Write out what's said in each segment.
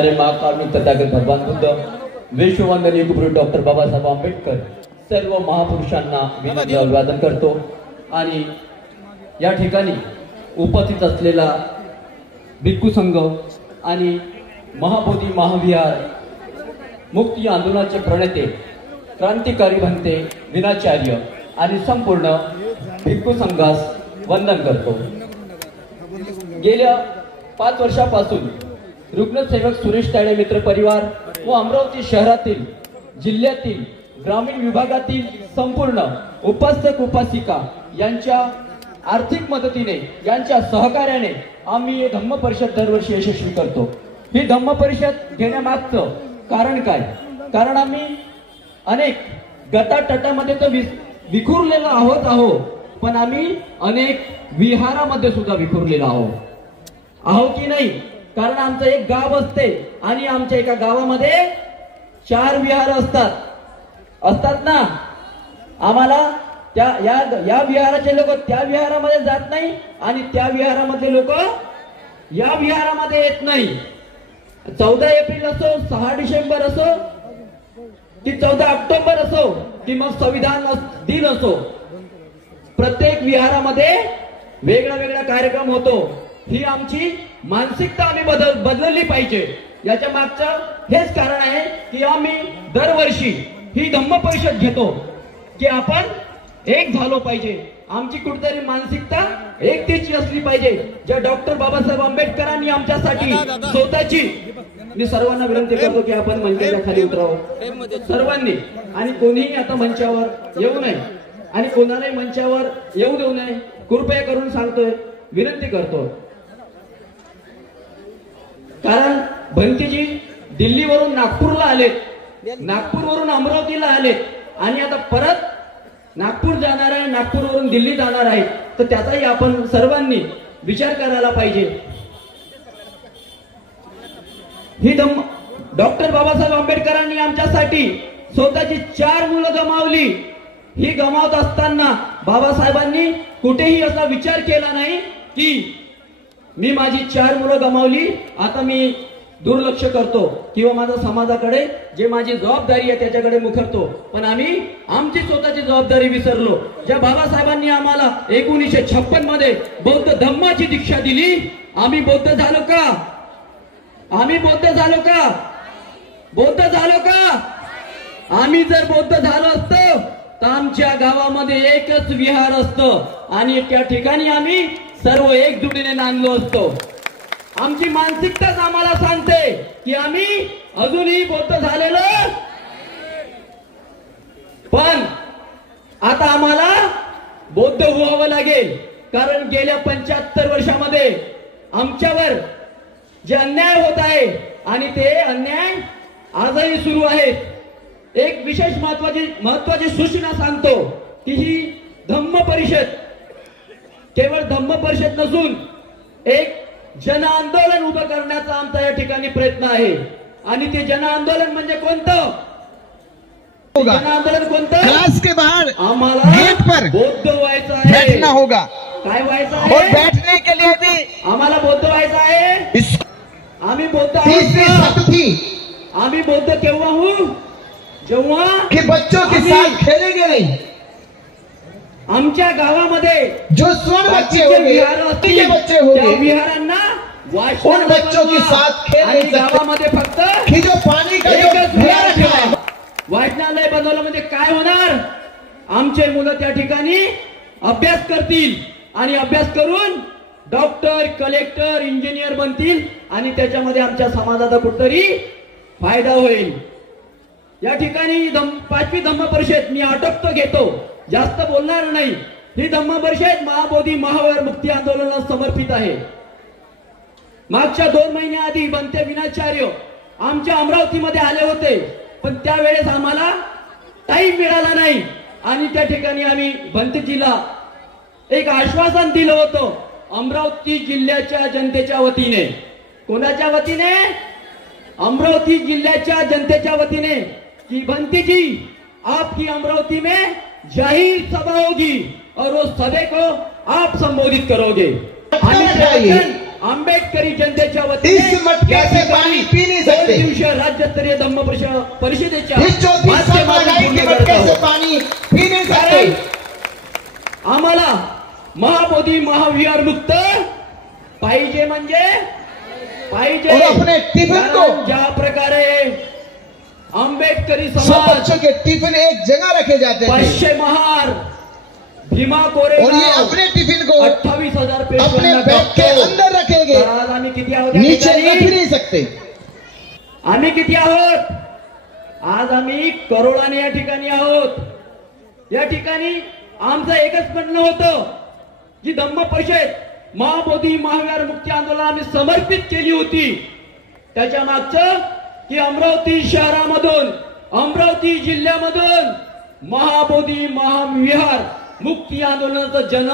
अरे महाकारुणिक तथागत भगवान बुद्ध विश्ववंदनीय गुरु डॉक्टर बाबासाहेब आंबेडकर सर्व महापुरुषांना विनम्र अभिवादन करतो आणि या ठिकाणी उपस्थित असलेला भिक्खू संघ आणि महाबोधी महाविहार मुक्ती आंदोलनाचे प्रणेते क्रांतिकारी बनते विनाचार्य आणि संपूर्ण भिक्खू संघास वंदन करतो। गेल्या 5 वर्षापासून रुग्णसेवक सुरेश तायडे मित्र परिवार व अमरावती शहरातील जिल्ह्यातील ग्रामीण विभागातील संपूर्ण उपासक उपासिका यांच्या आर्थिक मदतीने यांच्या सहकार्याने आम्ही हे धम्म परिषद दरवर्षी यशस्वी करतो। ही धम्म परिषद घेण्यामागचं कारण काय? कारण आम्ही अनेक गटाटटामध्ये तर विखुरलेलो आहोत पण आम्ही अनेक विहारामध्ये सुद्धा विखुरलेलो आहोत की नाही? कारण आमचं एक गाव असते आणि आमच्या एका गावामध्ये 4 विहार असतात ना। आम्हाला या विहाराचे लोक त्या विहारामध्ये जात नाही आणि त्या विहारामध्ये लोक या विहारामध्ये येत नाही। 14 एप्रिल असो, 6 डिसेंबर असो की 14 ऑक्टोबर असो की मग संविधान दिन असो, प्रत्येक विहारामध्ये वेगळा वेगळा कार्यक्रम होतो। ही आमची मानसिकता आम्ही बदलली पाहिजे। याच्या मागचं हेच कारण आहे की आम्ही दरवर्षी ही धम्म परिषद घेतो की आपण एक झालो पाहिजे। आमची कुठेतरी मानसिकता एकतेची असली पाहिजे। ज्या डॉक्टर बाबासाहेब आंबेडकरांनी आमच्यासाठी स्वतःची, मी सर्वांना विनंती करतो की आपण मंचाच्या खाली उतरावं सर्वांनी, आणि कोणीही आता मंचावर येऊ नये आणि कोणालाही मंचावर येऊ देऊ नये, कृपया करून सांगतोय, विनंती करतो। कारण भंतीजी दिल्लीवरून नागपूरला आलेत, नागपूरवरून अमरावतीला आलेत आणि आता परत नागपूर जाणार आहे, नागपूरवरून दिल्ली जाणार आहे, तर त्याचाही आपण सर्वांनी विचार करायला पाहिजे। ही डॉक्टर बाबासाहेब आंबेडकरांनी आमच्यासाठी स्वतःची 4 मुलं गमावली। ही गमावत असताना बाबासाहेबांनी कुठेही असा विचार केला नाही की मी माझी 4 मुलं गमावली, आता मी दुर्लक्ष करतो किंवा माझ्या समाजाकडे जे माझी जबाबदारी आहे त्याच्याकडे मुखरतो। पण आम्ही आमची स्वतःची जबाबदारी विसरलो। ज्या बाबासाहेबांनी आम्हाला 1956 मध्ये बौद्ध धम्माची दीक्षा दिली, आम्ही बौद्ध झालो का? आम्ही बौद्ध झालो का? बौद्ध झालो का? आम्ही जर बौद्ध झालो असतो तर आमच्या गावामध्ये एकच विहार असतं आणि त्या ठिकाणी आम्ही सर्व एकजुटीने नांदलो असतो। आमची मानसिकताच आम्हाला सांगते की आम्ही अजूनही बौद्ध झालेलो, पण आता आम्हाला बौद्ध व्हावं लागेल। कारण गेल्या 75 वर्षामध्ये आमच्यावर जे अन्याय होत आहे आणि ते अन्याय आजही सुरू आहेत। एक विशेष महत्वाची सूचना सांगतो की ही धम्म परिषद केवळ धम्म परिषद नसून एक जन आंदोलन उभं करण्याचा आमचा या ठिकाणी प्रयत्न आहे। आणि ते जन आंदोलन म्हणजे कोणतं? जन आंदोलन कोणतं? क्लास के बाहर आम्हाला गेट पर बौद्ध व्हायचं आहे, बैठना होगा। काय व्हायचं और आहे? बैठने के लिए भी आम्हाला बौद्ध व्हायचं आहे। आम्ही बौद्ध तीसरी शर्त थी, आम्ही बौद्ध केव्हा होऊ? जेव्हा कि बच्चों के साथ खेलेंगे नहीं। आमच्या गावामध्ये जो स्वर्ण बच्चे होंगे, के बच्चे होंगे, विहारांना उन बच्चों के साथ खेलने गावामध्ये फक्त कि जो पानी का जो वाचनालय बनवलं म्हणजे काय होणार? आमचे मुलं त्या ठिकाणी अभ्यास करतील आणि अभ्यास करून डॉक्टर, कलेक्टर, इंजिनियर बनतील आणि त्याच्यामध्ये आमच्या समाजाचा कुठतरी फायदा होईल। या ठिकाणी 5वी धम्म परिषद मी आटोपतो घेतो, जास्त बोलणार नाही। ही धम्म परिषद महाबोधी महाविहार मुक्ती आंदोलनाला समर्पित आहे। मागच्या 2 महिन्याआधी बनते विनाचार्य आमच्या अमरावतीमध्ये आले होते, पण त्यावेळेस आम्हाला टाइम मिळाला नाही आणि त्या ठिकाणी आम्ही बनतेजीला एक आश्वासन दिलं होतं अमरावती जिल्ह्याच्या जनतेच्या वतीने। कोणाच्या वतीने? अमरावती जिल्ह्याच्या जनतेच्या वतीने कि बंती जी आपकी अमरावती में जाहिर सभा होगी और उस सभा को आप संबोधित करोगे। आम्ही आंबेडकरी जनतेच्या वतीने इस मटके से पानी पी नहीं सकते। राज्यस्तरीय धम्म परिषदेच्या इस चौथी सब लगाई के मटके से पानी पी नहीं सकते। आम्हाला महाबोधी महाविहार मुक्त पाहिजे म्हणजे पाहिजे। और अपने टिफिन को ज्या प्रकारे आंबेडकरी सब समाज बच्चों के टिफिन एक जगह रखे जाते थे 500 महार भीमा और ये कोरेगाव अपने टिफिन को 28,000 अपने बैग के अंदर रखेंगे, आज आम्ही किती आहोत? नीचे रख नहीं सकते। आम्ही किती आहोत? आज आम्ही करोडाने या ठिकाणी आहोत। या ठिकाणी आमचं एकच म्हणणं होतं की धम्म परिषद महाबोधी महाविहार मुक्ती आंदोलनाने समर्पित केली होती। त्याच्या मागचं की अमरावती शहरामधून अमरावती जिल्ह्यामधून महाबोधी महाविहार मुक्ती आंदोलनाचं जन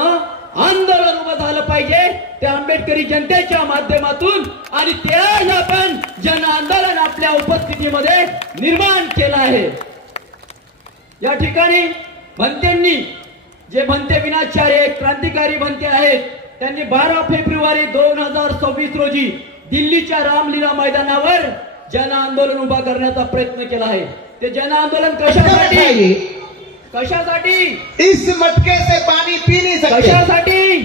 आंदोलन उभं झालं पाहिजे त्या आंबेडकरी जनतेच्या माध्यमातून आणि त्याच आपण जन आंदोलन आपल्या उपस्थितीमध्ये निर्माण केलं आहे। या ठिकाणी भन्तेंनी जे भन्ते विनाचार्य क्रांतिकारी भन्ते आहेत त्यांनी 12 फेब्रुवारी 2026 रोजी दिल्लीच्या रामलीला मैदानावर जन आंदोलन उभा करण्याचा प्रयत्न केला आहे। ते जन आंदोलन कशासाठी कशासाठी? इस मटके से पानी पी नहीं सकते। कशासाठी?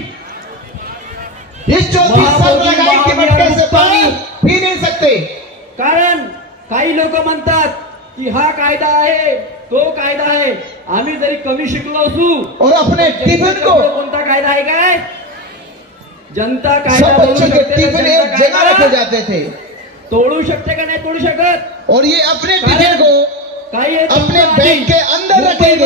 इस चौथी सब लगाई के मटके से पानी पी नहीं सकते। कारण काही लोक म्हणतात की हा कायदा आहे तो कायदा आहे। आम्ही जरी कमी शिकलो असू और अपने टिफिन को कोणता कायदा आहे काय? जनता सब कायदा बोलू बच्चों के शकते, टिफिन जनता एक जगह रखे कायदा जाते थे तोडू शकते का नाही तोडू शकत? और ये अपने टिफिन को काही अपने बैग के अंदर रखेंगे,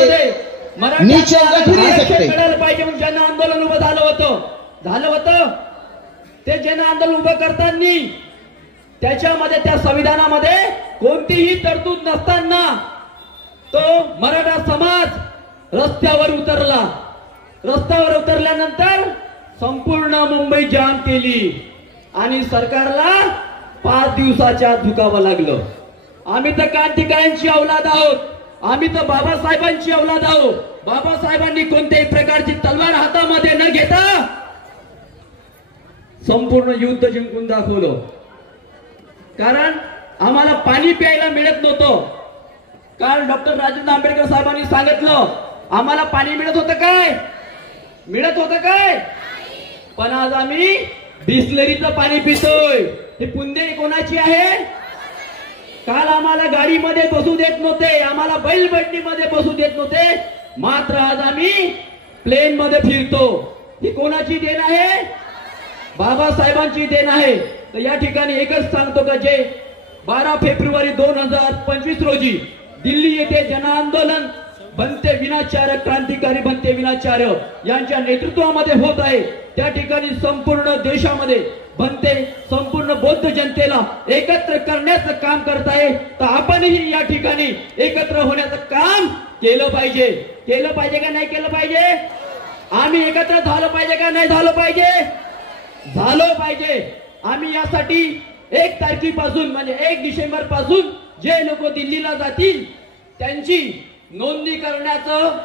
नीचे रख नहीं सकते। पाहिजे म्हणून जन आंदोलन उभं झालं होतं। ते जन आंदोलन उभं करताना त्याच्यामध्ये त्या संविधानामध्ये कोणतीही तरतूद नसताना तो मराठा समाज रस्त्यावर उतरला। रस्त्यावर उतरल्यानंतर संपूर्ण मुंबई जाम केली आणि सरकारला 5 दिवसाच्या झुकावं लागलं। आम्ही तर क्रांतिकाऱ्यांची औलाद आहोत, आम्ही तर बाबासाहेबांची औलाद आहोत। बाबासाहेबांनी कोणत्याही प्रकारची तलवार हातामध्ये न घेता संपूर्ण युद्ध जिंकून दाखवलं। कारण आम्हाला पाणी प्यायला मिळत नव्हतं। कारण डॉक्टर राजेंद्र आंबेडकर साहेबांनी सांगितलं आम्हाला पाणी मिळत होतं काय? मिळत होतं काय? पण आज आम्ही बिस्लरीचं पाणी पितोय। ही पुंदेरी कोणाची आहे? काल आम्हाला गाडीमध्ये बसू देत नव्हते, आम्हाला बैलबंडीमध्ये बसू देत नव्हते, मात्र आज आम्ही प्लेन मध्ये फिरतो। ही कोणाची देण आहे? बाबासाहेबांची देण आहे। तर या ठिकाणी एकच सांगतो का जे 12 फेब्रुवारी 2025 रोजी दिल्ली येथे जन आंदोलन भन्ते विनाचार्य क्रांतिकारी भन्ते विनाचार्य यांच्या नेतृत्वामध्ये होत आहे, त्या ठिकाणी संपूर्ण देशामध्ये भन्ते संपूर्ण बौद्ध जनतेला एकत्र करण्याचं काम करत आहे। तर आपणही या ठिकाणी एकत्र होण्याचं काम केलं पाहिजे। केलं पाहिजे का नाही केलं पाहिजे? आम्ही एकत्र झालं पाहिजे का नाही झालं पाहिजे? झालं पाहिजे। आम्ही यासाठी 1 तारखेपासून म्हणजे 1 डिसेंबर पासून जे लोक दिल्लीला जातील त्यांची नोंदणी करण्याचं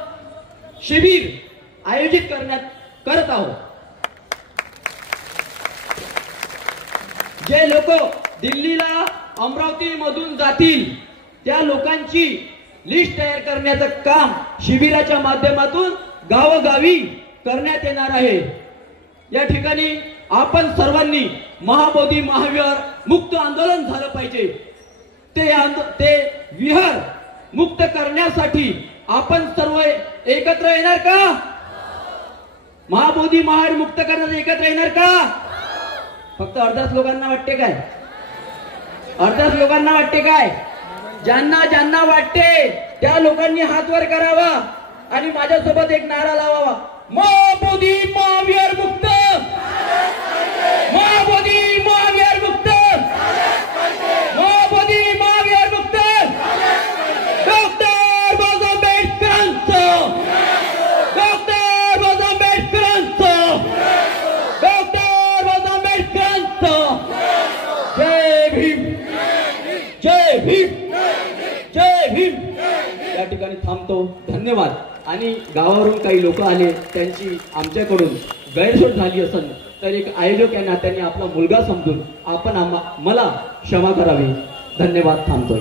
शिबिर आयोजित करत आहोत। जे लोक दिल्लीला अमरावती मधून जातील त्या लोकांची लिस्ट तयार करण्याचं काम शिबिराच्या माध्यमातून गावोगावी करण्यात येणार आहे। या ठिकाणी आपण सर्वांनी महाबोधी महाविहार मुक्त आंदोलन झालं पाहिजे। ते विहार मुक्त करण्यासाठी आपण सर्व एकत्र येणार का? महाबोधी महाविहार मुक्त करण्यासाठी एकत्र येणार का? फक्त अर्ध्याच लोकांना वाटते काय? अर्ध्याच लोकांना वाटते काय? ज्यांना वाटते त्या लोकांनी हात वर करावा आणि माझ्यासोबत एक नारा लावावा, महाबोधी महाविहार मुक्त, महाबोधी महाविहार मुक्त, महाबोधी महाविहार मुक्त। डॉक्टर बाबासाहेब आंबेडकरांचं, डॉक्टर बाबासाहेब आंबेडकरांचं, डॉक्टर बाबासाहेब आंबेडकरांचं। जय भीम, जय भीम, जय भीम। या ठिकाणी थांबतो, धन्यवाद। आणि गावावरून काही लोक आले, त्यांची आमच्याकडून गैरसोय झाली असेल तर एक आयोजक या नात्याने आपला मुलगा समजून आपण मला क्षमा करावी। धन्यवाद. थांबतोय.